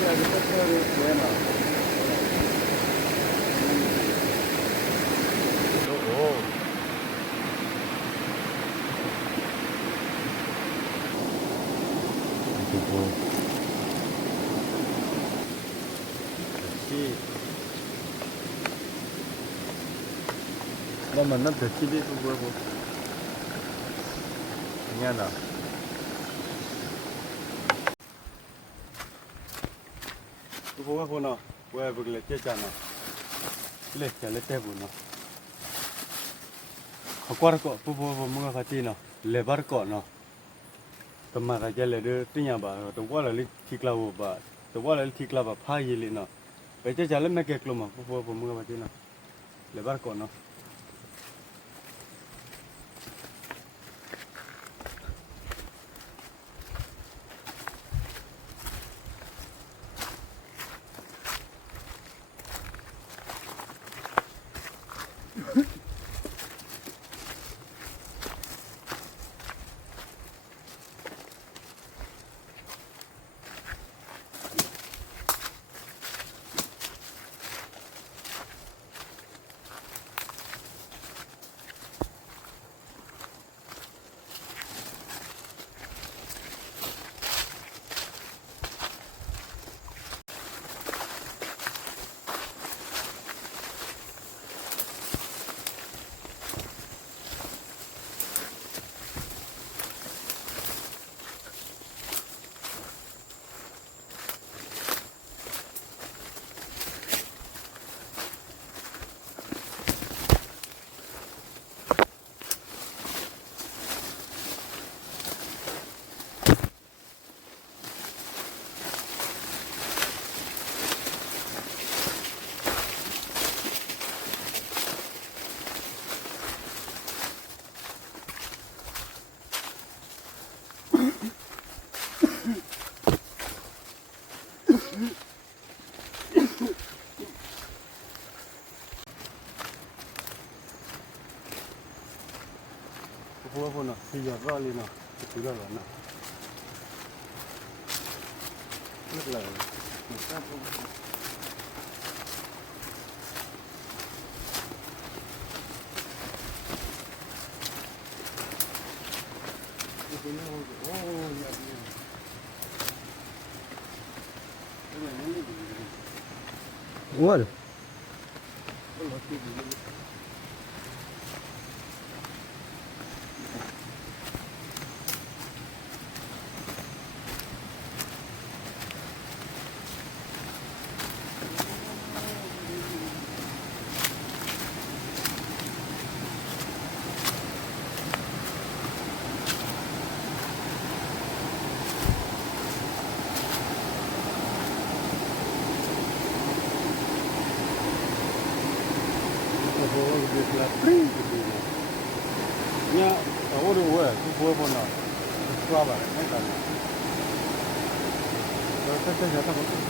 ya que te buena. 너 만난 벽집이 또 뭐고? 미안하다. 또 뭐가 보나? 왜 그래 째잖아. 그래 잘래 보나. 갖고 왔고 부부 뭔가 같이 나. 레버 거나. 그만 잘래 뜨냐 봐. 또 뭐라 티클라고 봐. 또 뭐라 티클라 봐. 파일이나. 왜 잘래 맥게 클로마. 부부 뭔가 같이 나. 레버 거나. Buah pun nak, siapa kali nak, sudah lah nak. Nak lah, nak apa? Ini oh ya ni. What? nya tahu dulu tu buah pun nak suap lah, ni kan. Kalau kita jatuh betul.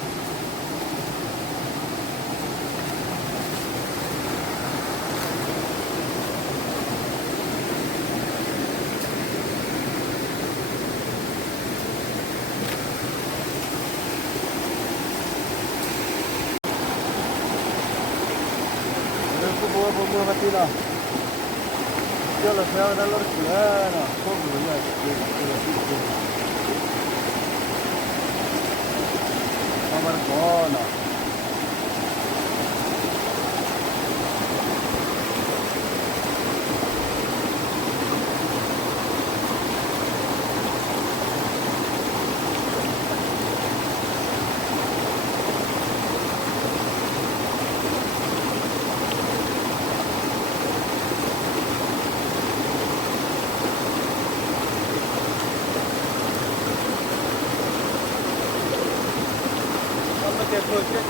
Tu buah pun mati lah. Yo lo sé ahora lo claro, ¿cómo ya? Amargona.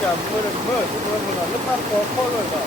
Cái mưa đừng mưa, chứ mưa là lúc bắt có khô rồi mà.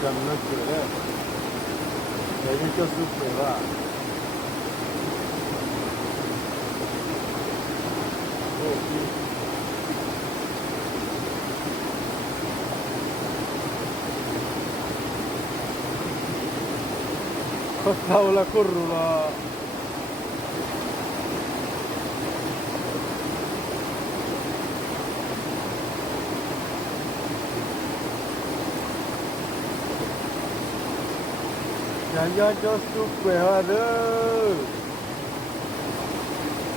咱们去了，这里就是对吧？Costa la curva. Jangan just super ada.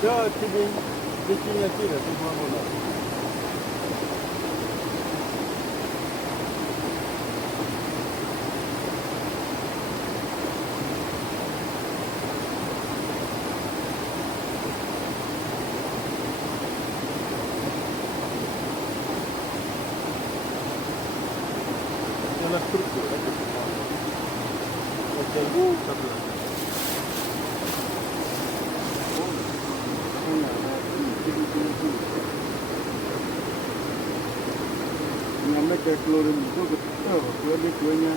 Dah sini tidak semua mula. Jalan kurus ada semua. Okey, satu lagi. Nampak keluar itu betul, keluar di kuenya.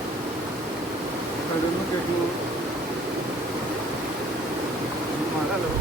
Ada macam keluar. Mana lo?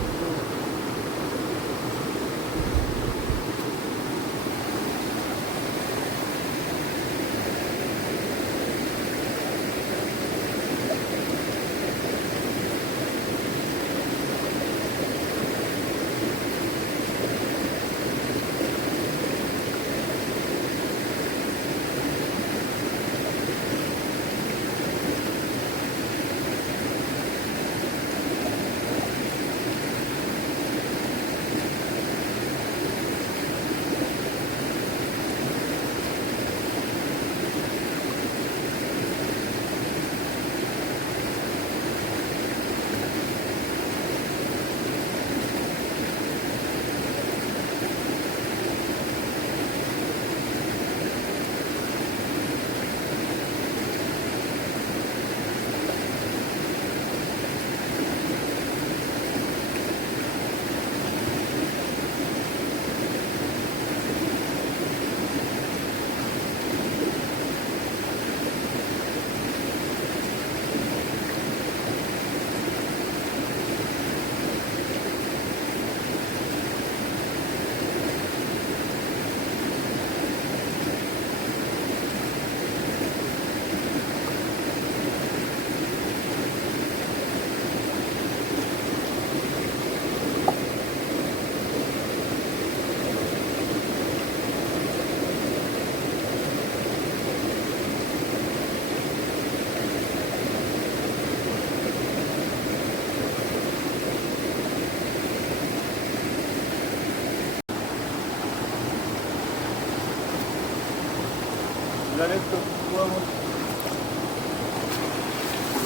Dari tu buat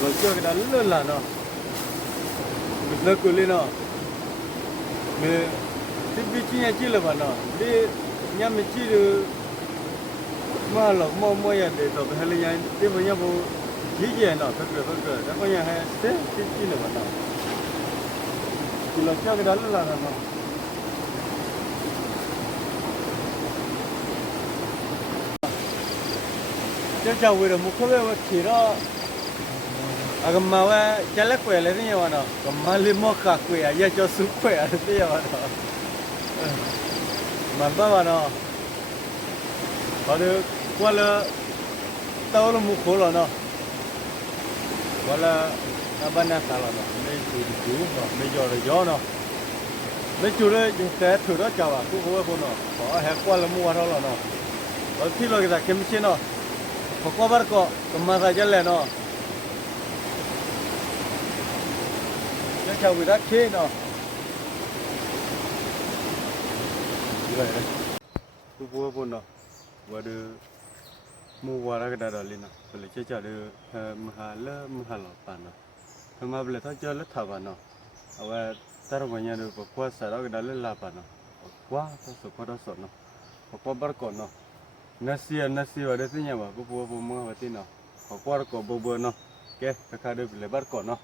locok kita lelah no, kita kulit no, me tibi cinya cila mana, di nyam cila malah mau ya deh, tapi hal yang dia punya bu hijau no, betul, tapi yang hai cila mana, locok kita lelah no. Jauh we dah muka we kira agak mawa jalan kue le ni mana, kembali muka kue aja jauh suku ya ni mana, mana mana, kalau kuala tahu lo muka lo no, kuala apa nak salah no, ni cuci no, ni jauh no, ni cuci kita sudah jauh, tu kue pun no, oh hek kuala muka lo no, kalau kilo kita kemsi no. Pokok ko kemana jalan no, jadi jauh dah kiri no, tu buat pun no, waduh, muara kita dah lina, boleh jadi mahal pan no, cuma boleh tak jalan thapan no, awak taruh banyak tu pokok sarau kita lapan no, pokok tu sepuluh no, pokok ko no. Nasi ada tu nyawa, buat pemua mati no, kuar ko buat no, ke kakak ada lebar ko no.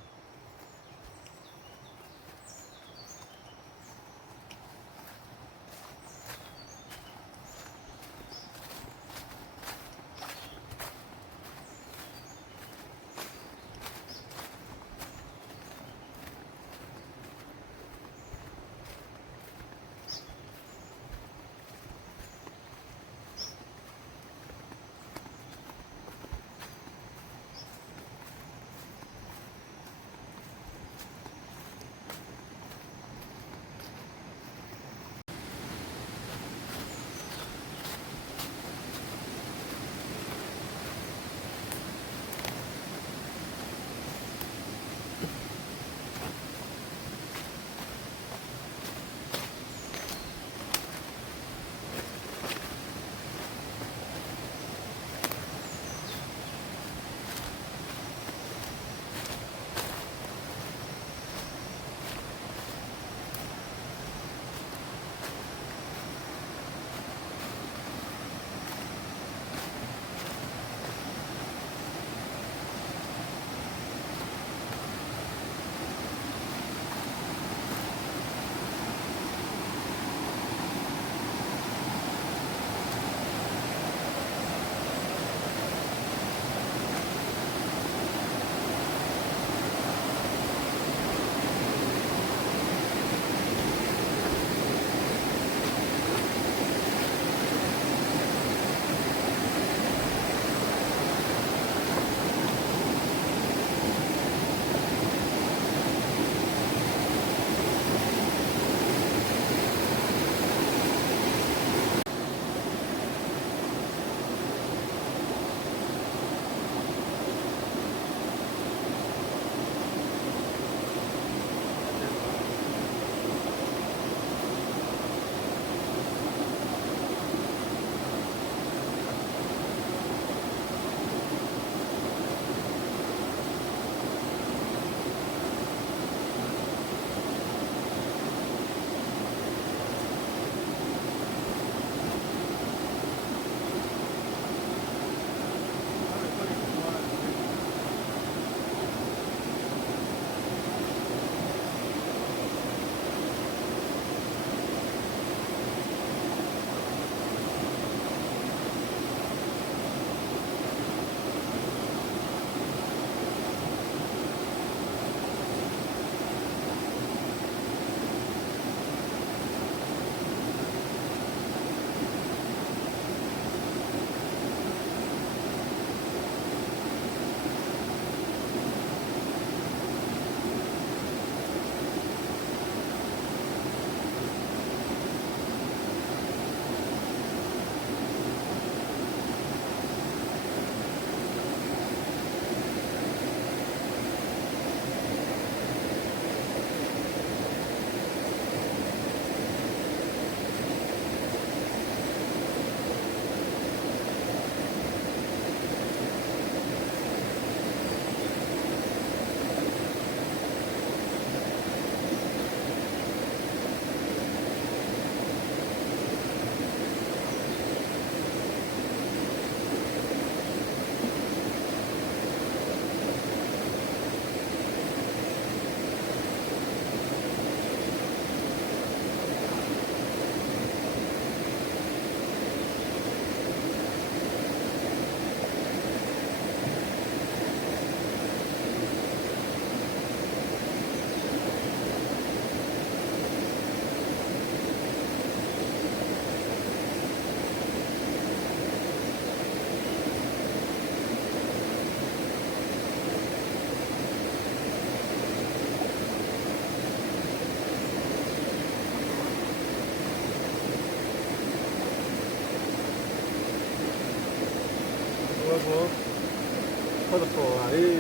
có được có ấy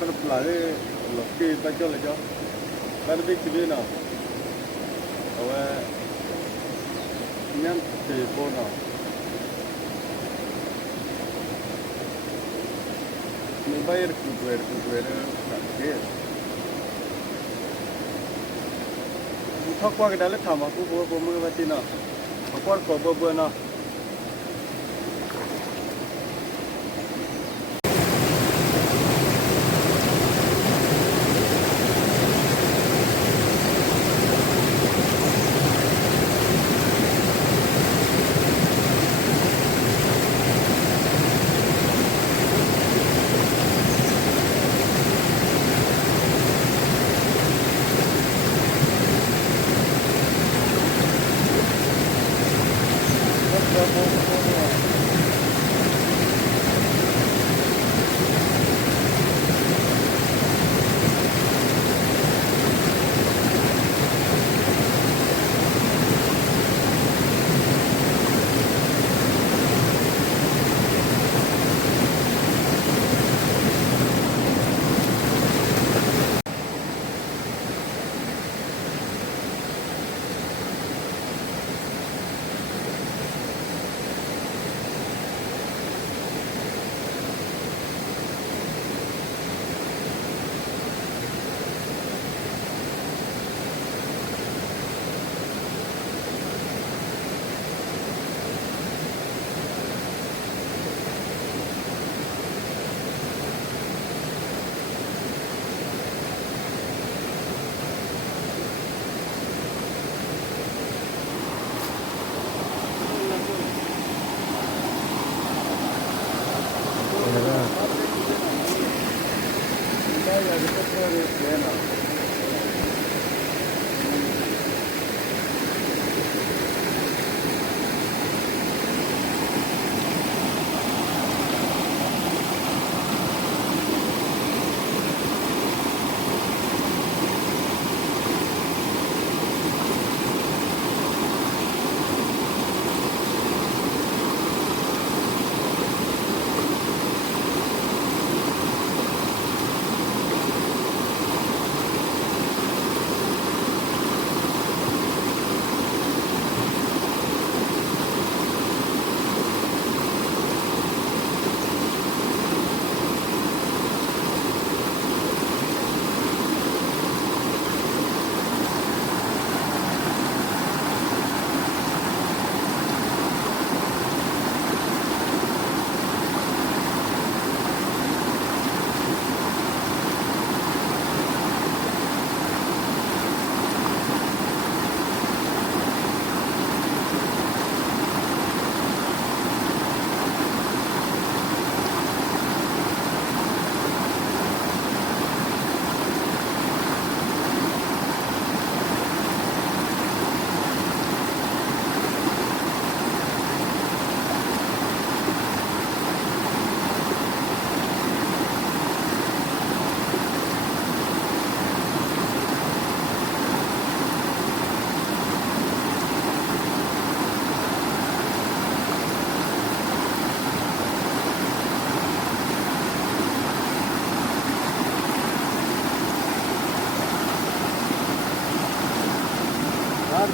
có được là cái lộc kia ta cho là cho ta biết cái gì nào rồi nhắm thì vô nào mình bay được quê đó cả kia thóc qua cái đó là thảm mà cũng vô mưa vậy thì nào qua có bơ nào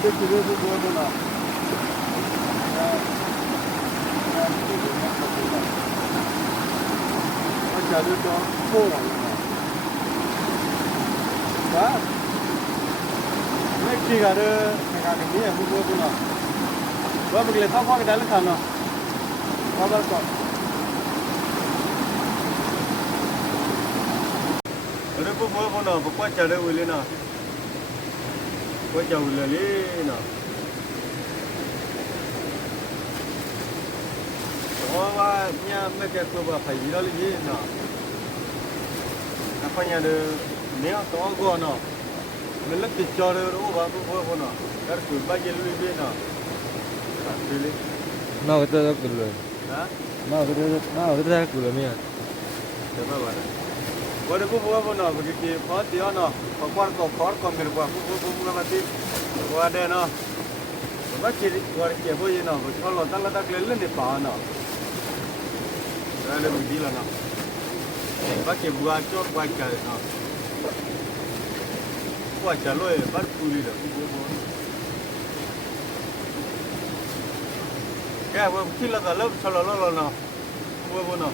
cái gì đó cũng vô nào bây giờ đưa cho cô rồi đó mấy chị cả đưa cái gì cũng vô nào đó bây giờ tháo qua cái đá lên thằng nào qua đó còn rồi cũng vô nào qua chợ đây vui lên nào qua chợ vui lên nào và nhà mấy cái club phải gì đó là gì nào, apa nhà được nếu có go nào, mình lấy tiền cho rồi đó và cũng có nào, cái tuổi bao nhiêu lui về nào, really, nào cái đó cũng được, hả? nào cái đó cũng được nha, được rồi, vậy đó cũng có nào, bởi vì phát tiền nào, phát còn mình cũng làm gì, qua đây nào, và chỉ qua cái gì nào, cho nó tăng lên để phá nào. Đó là mình đi là nào. Bác cái bùa cho quay cả đấy nào. Quay cả rồi bắt cùi được. Cái bùa khi là cả lớp sau là nào. Bùa nào.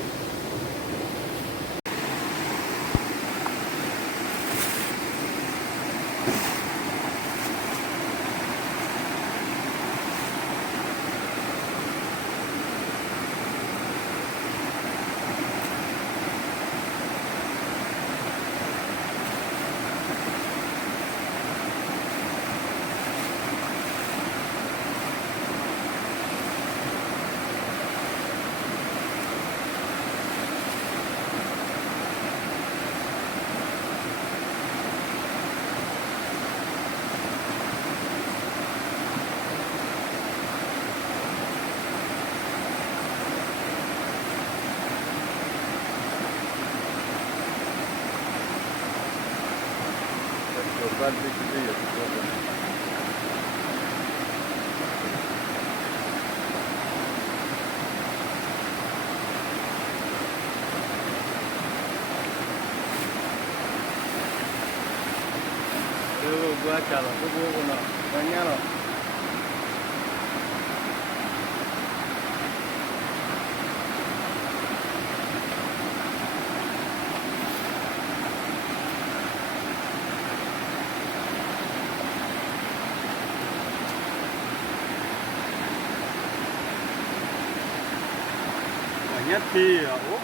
Ben de gidiyorum. Gua calo, gua guna, banyak loh. Nhất thì bố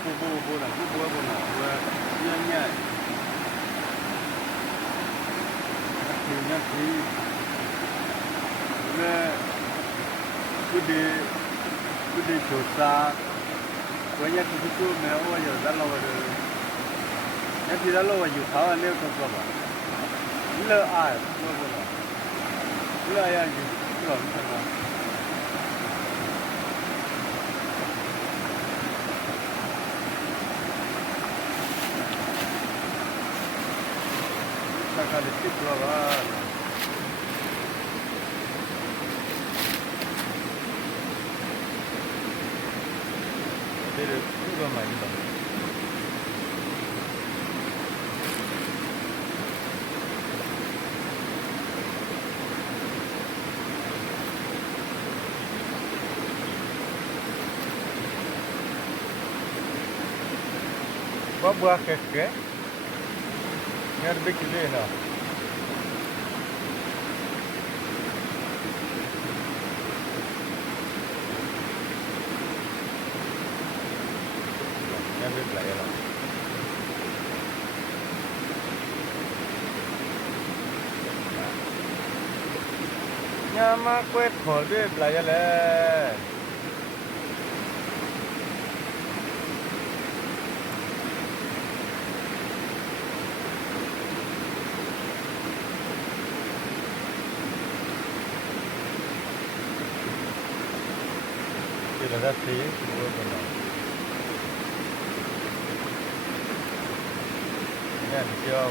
là nhá nhất thì cứ đi chỗ xa với nhất thì cứ mẹ ơi giờ ra lâu rồi nhất thì ra lâu rồiอยู่tháo anh em không có mà lỡ ai lỡ ai anh cứ làm sao mà Saka de tipo lá. Dele tudo mais ainda. Qual boa que é? Quero ver que vê, não. Quero ver pra ela. Nhà mà quét khỏi biết là vậy lẽ. Là tí mua cái này nên cho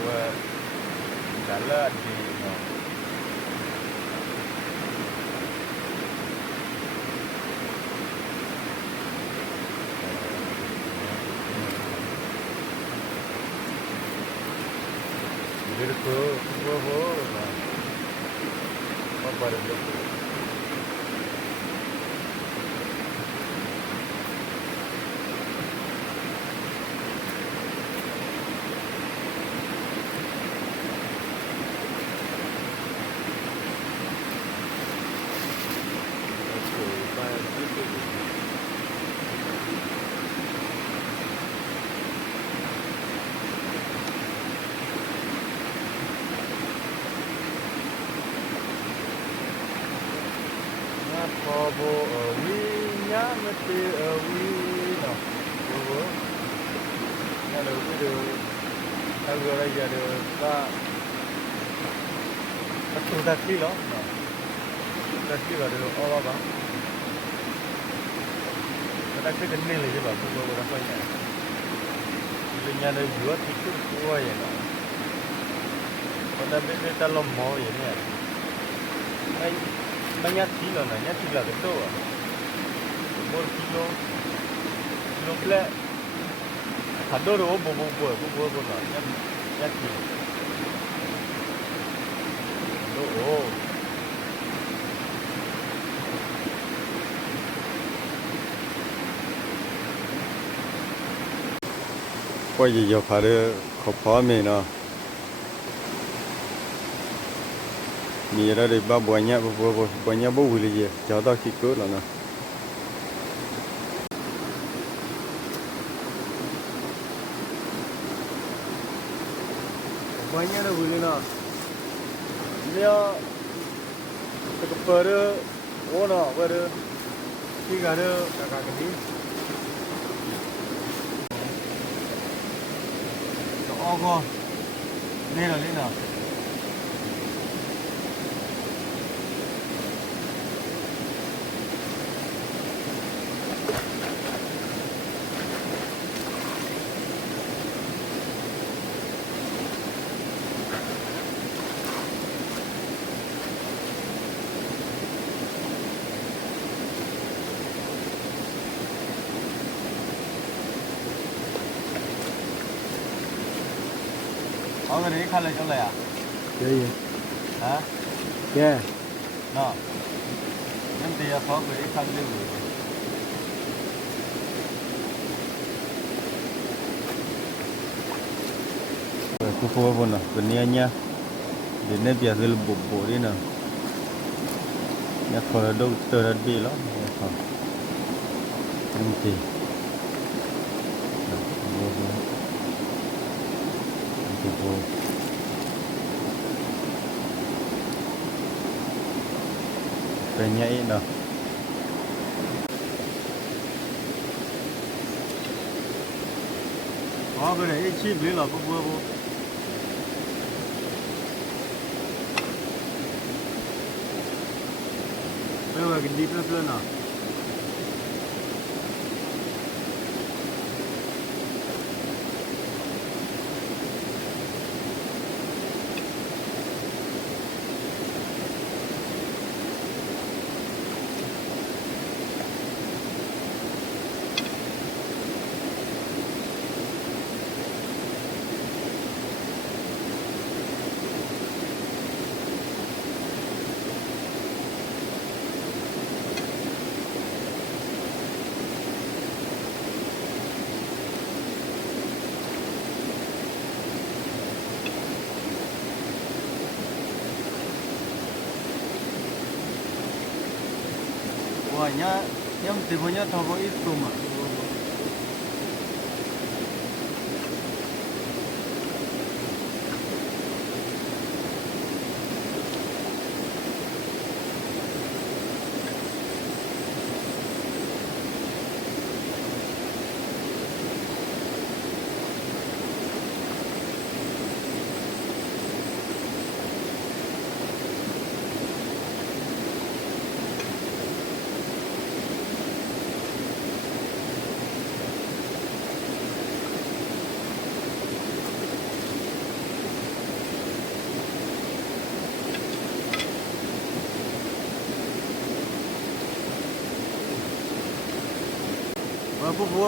cả lên thì itu wo apa baru itu Kobo winya mesti wino kobo kalau itu kalau lagi ada tak sudah kilo ada apa bang kita ke jenis lagi bang kobo berapa nya belinya ada dua tiga dua ya bang pada beli dalam mau ya ni banyak kilo lah, banyak kilo betul. 1 kilo, kilo khát đồ bố nó nhát nhát gì đồ quay gì giờ phải được khóc khó mình nó mình ra đây ba buổi nhá bố hủy gì cháu tao khi cướp là nó buổi nhá đâu hủy nó giờ cái bờ đó ô nó bờ đó khi cả đó cả cái gì ô con lên nào ở cái đấy khăn lại chỗ này à cái gì hả cái nó nhưng thì có cái đấy khăn lên rồi khu phố vốn à bên này nhá đến đây bây giờ bộ đi nào nhá khỏi đâu từ đất bị lắm không nhưng thì về nhảy nào có cái đấy chim lấy là vừa bây giờ cái đi nữa nào nhá em thì vừa nhá thầu có ít tùm à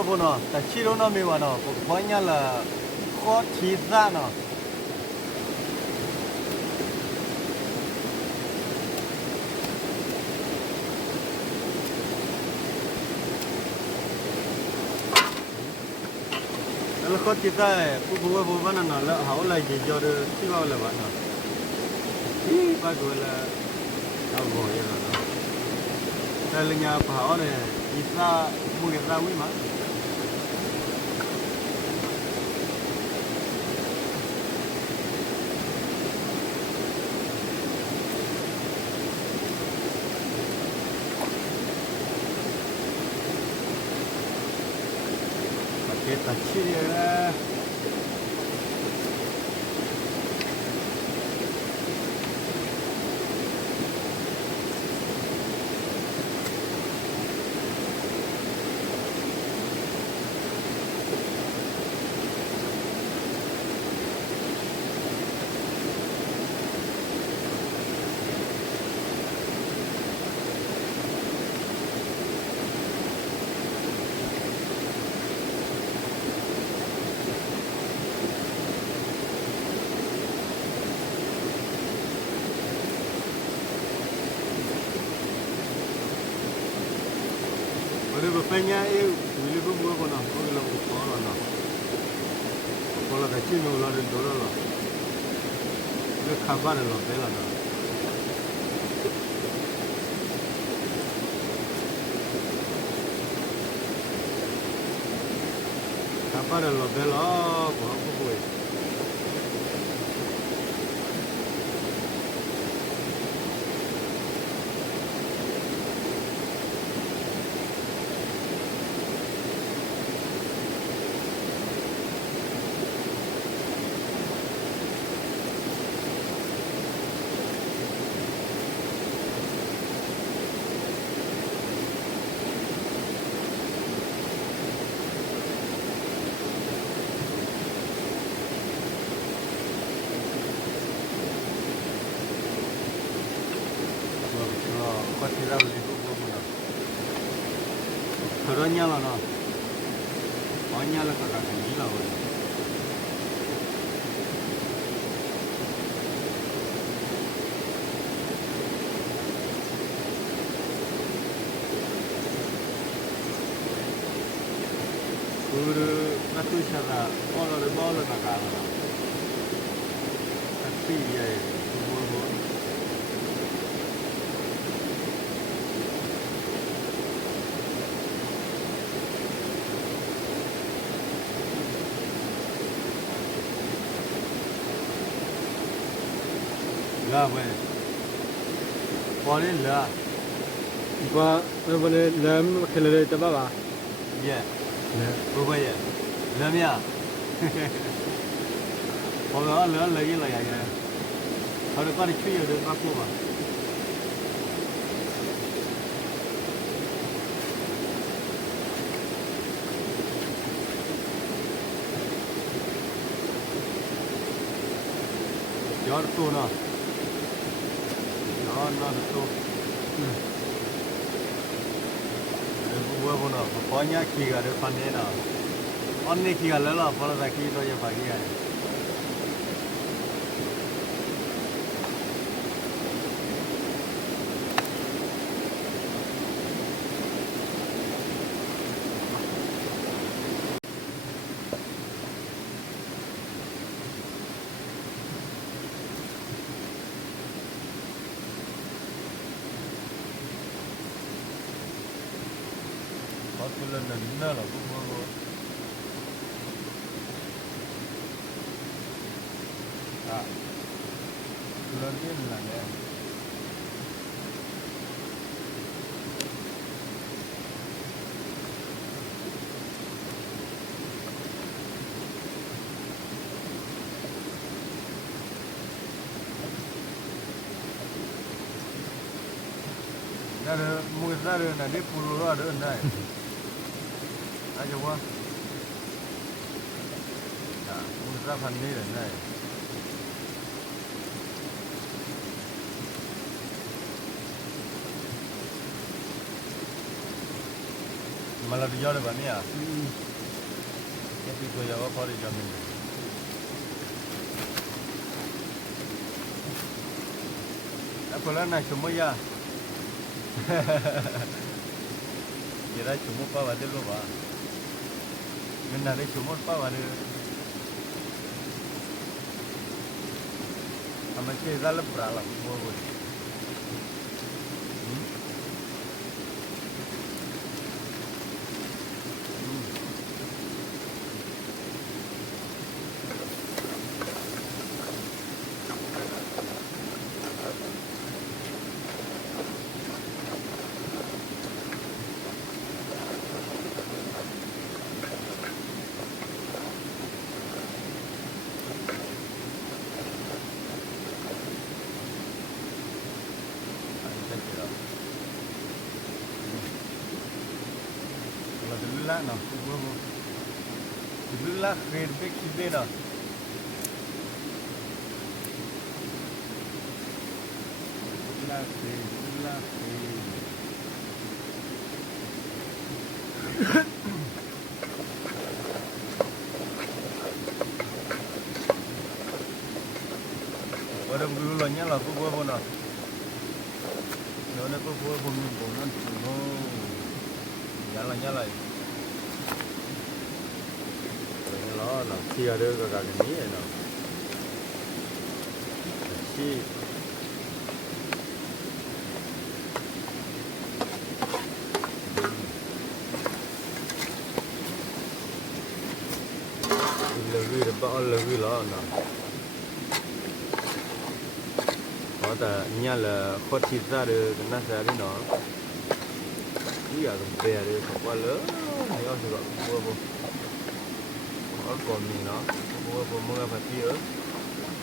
bố nó tại chi đâu nó mình vào nó có nhá là có thịt ra nó nó có thịt ra bố vẫn là nó hảo là gì cho được chi vào là bạn nó ba gọi là tao gọi là nó đây là nhà bảo này ít ra mua cái ra quý mà cái tài chi này 그리고 페냐에 우리도 뭐거나 거기로 걸어나 걸어다 치료를 돌아라 그 가발을 넣어라 가발을 넣어라 뭐하고 그런 양은 많이 하는 것 같은 이라고 그 나투샤다 오늘 나가라 같이에 뭐 là về bỏ lên là Ba apa ni lam kelele tu apa? yeah bố bây giờ làm nha họ nói lớn lấy cái này vậy họ được có đi chơi được bắt luôn mà gió to nó nó to 뭐야 번야 기가를 반내나 언니 기가 rel라 벌어다 기도 야 바기야 어떨려나 민나라 뭐고 아 그런 게 있나네 나를 뭐 나를 나 내 불러라 하는데 아주 와. 자, 우리 다 반대 됐네. 말라 비교를 봐니야. 여기 고야가 버리 잡는 거. 나 볼라나 좀 뭐야. 얘라 좀 못 봐 받을로 봐. 맨날에 좀 못 봐 받을. 아마 제자를 불알아 뭐 Dulu no, dulu lah feedback kita no. Dulu lah. Orang dulu lah nyala aku buat mana. Jangan aku buat pun nanti. nhá lại nó chia được cả cái ní này nó chi lười được bao lười lo nó có ta nhà là khó thịt ra được cái nát ra đấy nó ý là cái bè đấy không quá lớn này có sự gọi mua vô ở còn gì nó mua phải tiêu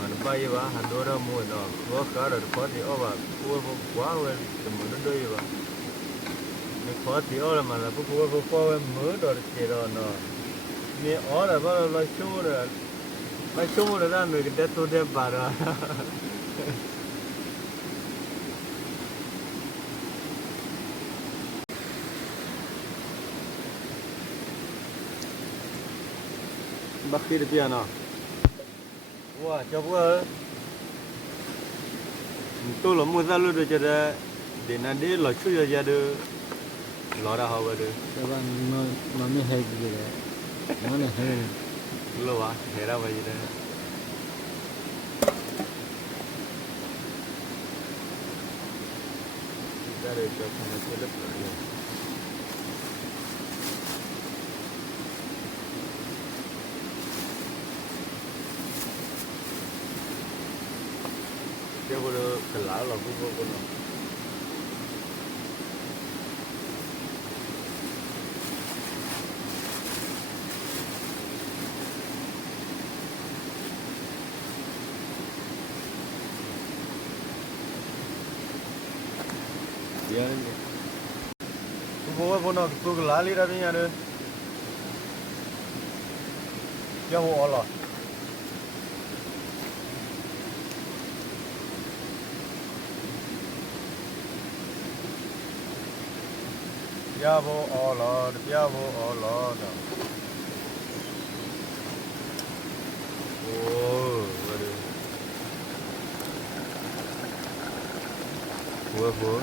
mà nó bay vào hàng đô ra mua nó có cả rồi có thì ở vào mua quá rồi tầm nó đôi vào nếu có thì ở là mà là mua qua mới rồi thì rồi nó nếu ở là bao là show rồi ra người ta tôi đem vào rồi bác sĩ được chưa nào? Wow, cho bữa tôi là mua ra luôn rồi cho ra để nó để lòi chui ra được lòi ra hậu được. Các bạn nó mới hay gì đấy, nó này hay. Lòi à, hay ra vậy đấy. Ra đây cho không phải đất rồi. Cái bộ cái lá là cũng có nó. Iya. Bộ nó cái lá đi ra đi nhà nữa. Cái bộ ở Piavo all no. Oh, Bố.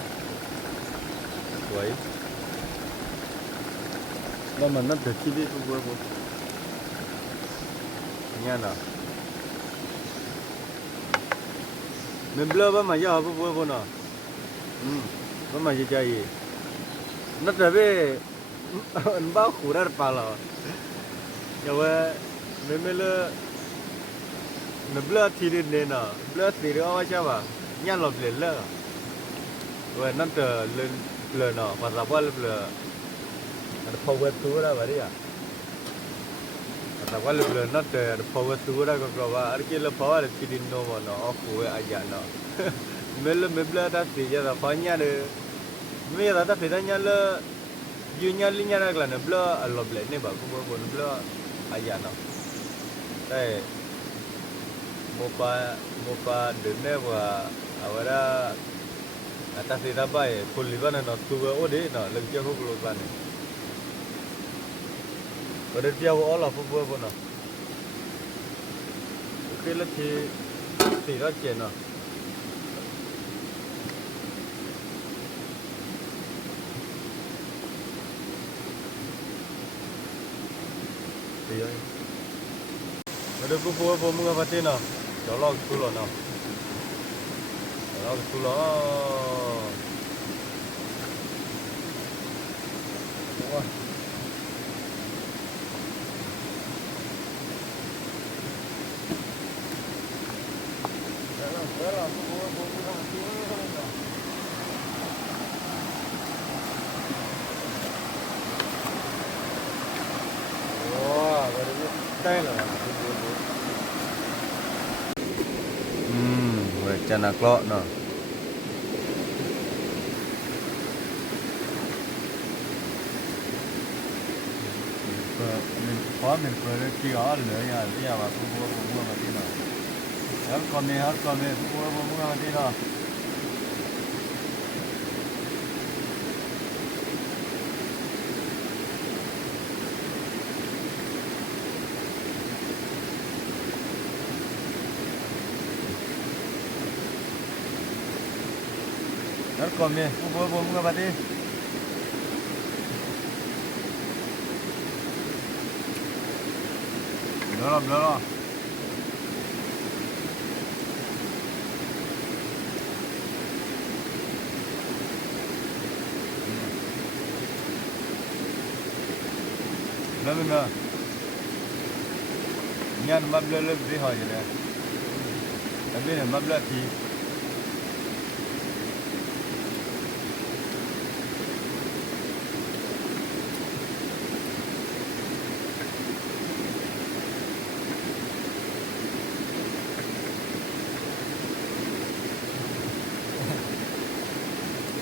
Vậy. Nó mà nó được chi đi bố. Nghe nào. Mình blur ba mà giờ bố nào. Ba mà gì. Nó trở về bao khủ ra pa lo. Rồi mình là nó blur thì đến nè nó blur thì được ao cha ba nhà lọp lên lơ rồi nó trở lên blur nó và ra qua blur nó power tu ra vậy à ra qua blur nó trở power tu ra có ba ở kia là power thì đến nó mà nó khủ aja nó mình blur ta thì ra phải nhà được bây giờ ta phải ra nhà là dunia linya ra là blur lọp lên này ba cũng có blur aja nó đây mopa dene wa awara atas di rabai kuliban no tuwa ode no lengke ko kuliban ne ode dia wa ola fu bo no ke la ti ra che no ti ai ode bu bo mu ga pati no đó là cái lò nào đó là cái lò wow đây là chana klok no mình khó mình phải chỉ ở lưỡi nhà bây giờ mà mua mà đi nào hết con mình mua mà đi nào Dar come? Mua bà đi. Belum. Belum. Nyan mabla lebih hal je dah. Tapi ni mabla ti.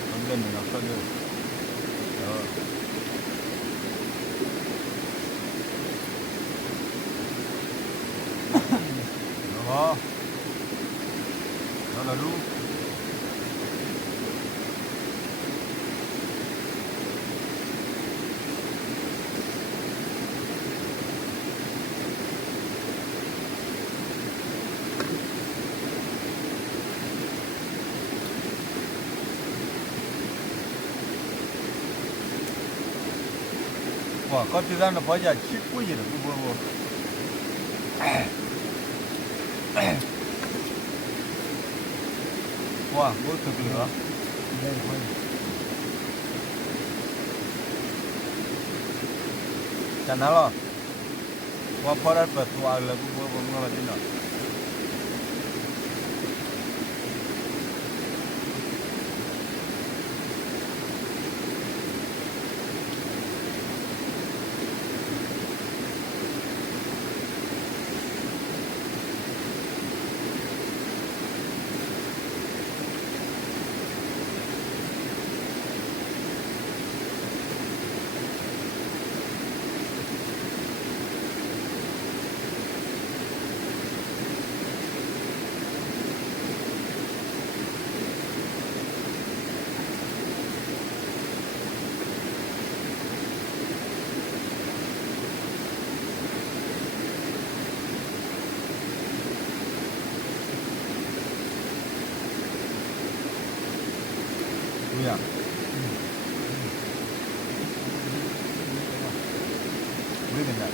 Mabla ni nak kau dia. Lalu wah, kau tidak nak baca cip pun je, bu. Wah, betul tu lah. Jangan lah. Wah, pada bertua lagu buat mengalah dina. Ya. Boleh dengar.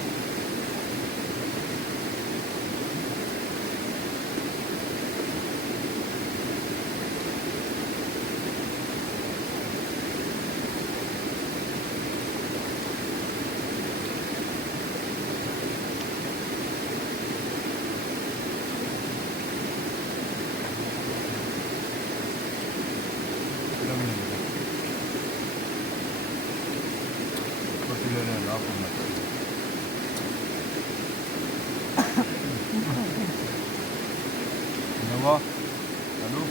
Kenapa? Lalu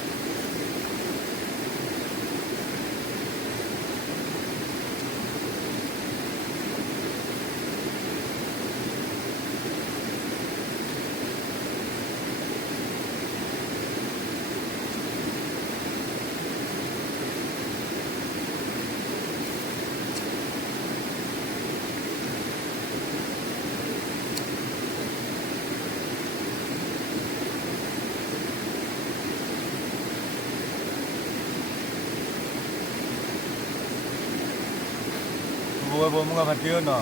buat muka hati no.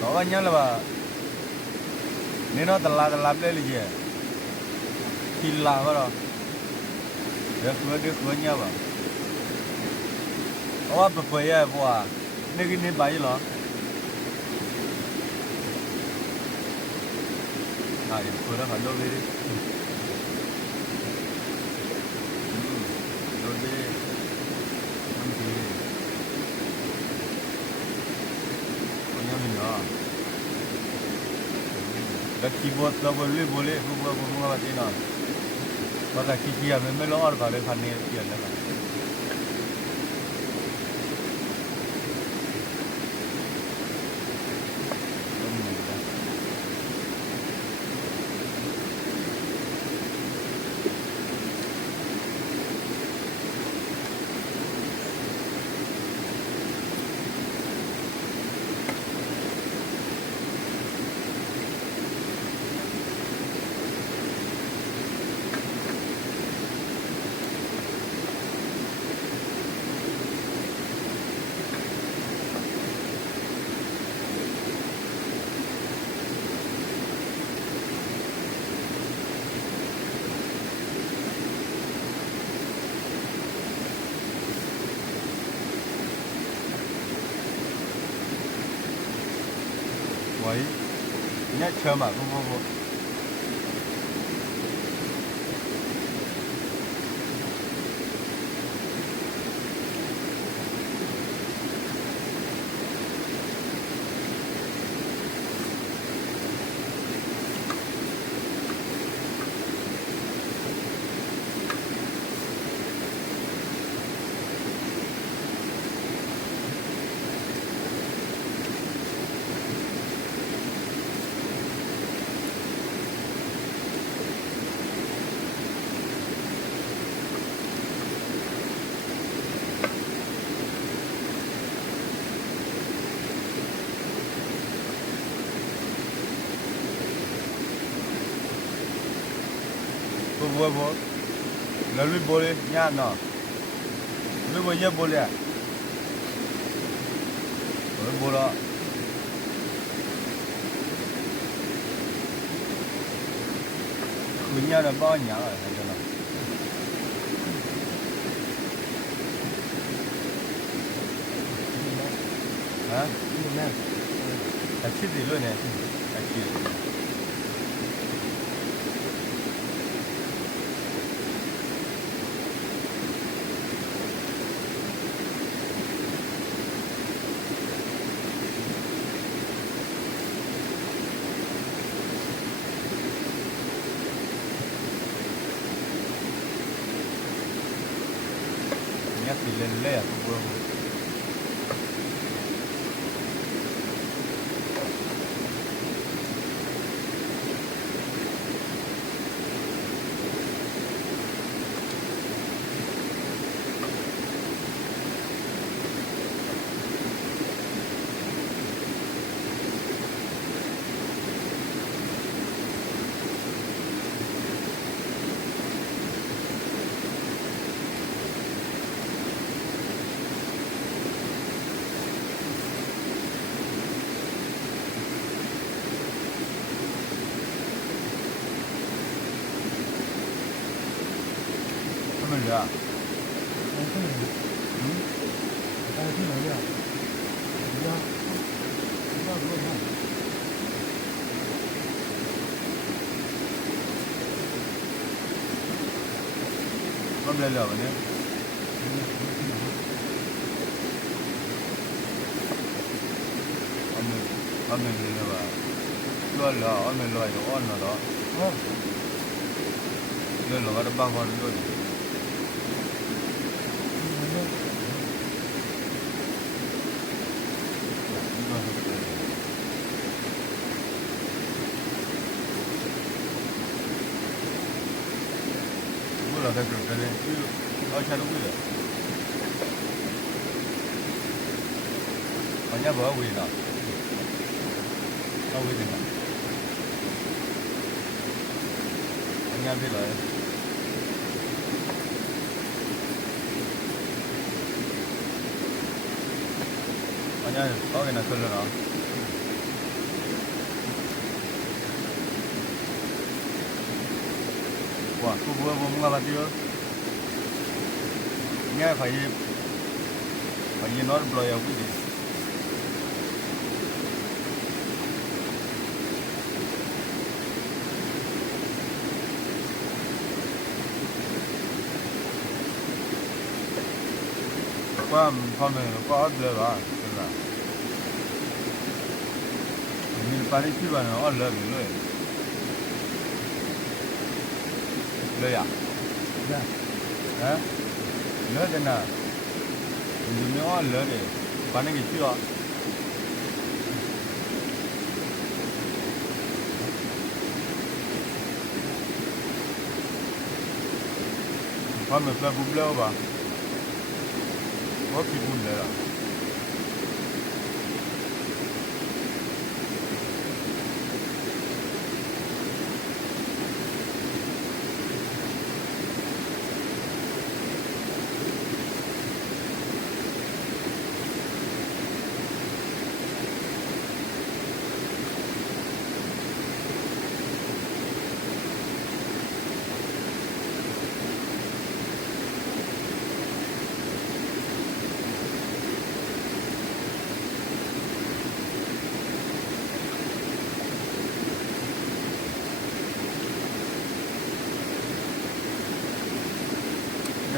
Kau kan nyala ba. Ni no telap le je. Kila ba. Dia kuanya ba. Awak apa ya buat? Ni kini bayi lo. Nah, yang kurang ada beri. Keyboard la boleh bunga mati na. Pada kiki ame melo or kare khane kiya na. nhá chờ mà vô vô là lui bò đi nhá nó lui bò nhá bò đi lui bò đó cứ nhá là bao nhá rồi thấy chưa nào hả à chít gì luôn nè à chít nhát thì lên lẹ cũng vừa không được à không lên lửa nữa ông mình lên lửa lo lửa ông mình lòi đồ ăn rồi đó lên lửa nó bao con luôn là cái cái này ở trên đúng rồi anh nhớ vợ quỳ nào quỳ gì nào anh nhớ biết rồi anh nhớ có cái nào sơn rồi đó wow cô vừa vừa mua tiêu nghe phải nói rồi cái gì qua phong này có ớt lơ đó mình phải đi chụp nó ớt lơ mình luôn lơ à hả lơ thế nào mình nó lơ đấy phải đi chụp phong mình phải bung lơ吧 có khi buồn đấy à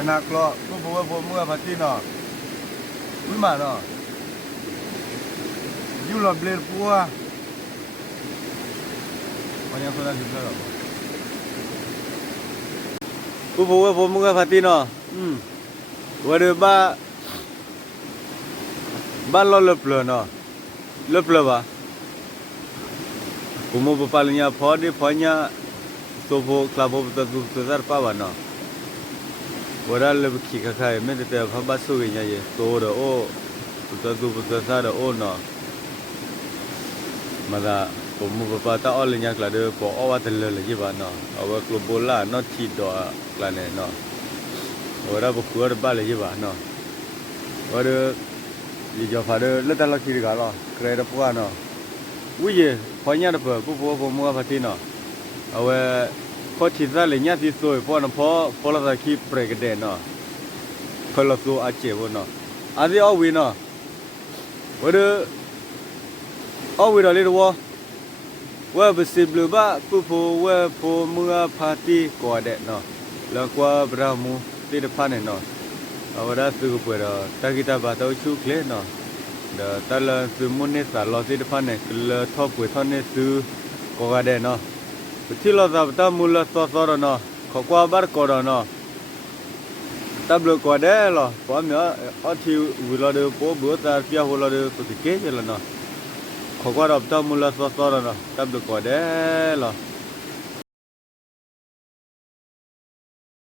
จะนักล้อผู้บัวผมเมื่อพัดที่เนาะวิมาเนาะยูหลอดเบลดปัววันนี้คนนั้นถึงแล้วหรอผู้บัวผมเมื่อพัดที่เนาะวันเดียวบ้านเราเล็บเลยเนาะเล็บเลยปะผมบอกว่าเนี่ยพอดีพอเนี่ยตัวพวกคลาบตัวตัวซาร์ป้าวันเนาะวันนั้นเล็บขี้ข้าไม่ได้แต่พาบ้านสู้กันยังตัวเด้อโอ้ตัวซาร์เด้อโอ้เนาะมาละผมบอกว่าถ้าเอาเรื่องนี้กลายเป็นพอเอาว่าแต่เลยจีบเนาะเอาว่ากลุ่มโบราณเนาะที่ดอกลายเนาะวันนั้นพวกเขาเรียกบ้านเลยจีบเนาะวันเดียวยี่จอฟ้าเด้อเลือดตาลักขี้ดีกันเนาะใครได้พวกเนาะวิ่งพอเนี่ยเด้อผู้ผมว่าพัดที่เนาะเอาไว้พอที่จะเลยเนี่ยที่สวยพอนะพอเราจะขี้เปรกเด่นเนาะคนละตัวอาเจ็บเนาะอันนี้เอาวินเนาะวันเดียวเอาวินอะไรดูวะว่าเป็นสิบหรือบ้าผู้ว่าผู้เมื่อพาร์ตี้ก่อนเด็ดเนาะแล้วก็บรามูที่เดือดพันเนาะเอาไว้ได้ซื้อไปเนาะถ้าkita baca ucu kle นาะเดี๋ยวแต่ละซื้อมุนเนี่ยสารเราที่เดือดพันเนี่ยคือเราทอปไปทอนเนี่ยซื้อก่อนเด็ดเนาะที่เราจะทำมูลค่าสอดเนาะเขากว่าบาร์ก่อนเนาะตับเลือกก่อนเด้อหรอเพราะเมื่ออาทิตย์วิลาเดือพอบัวตาเปียหัวเราเดือตัวที่เกย์เลยเนาะเขากว่าเราทำมูลค่าสอดเนาะตับเลือกก่อนเด้อหรอ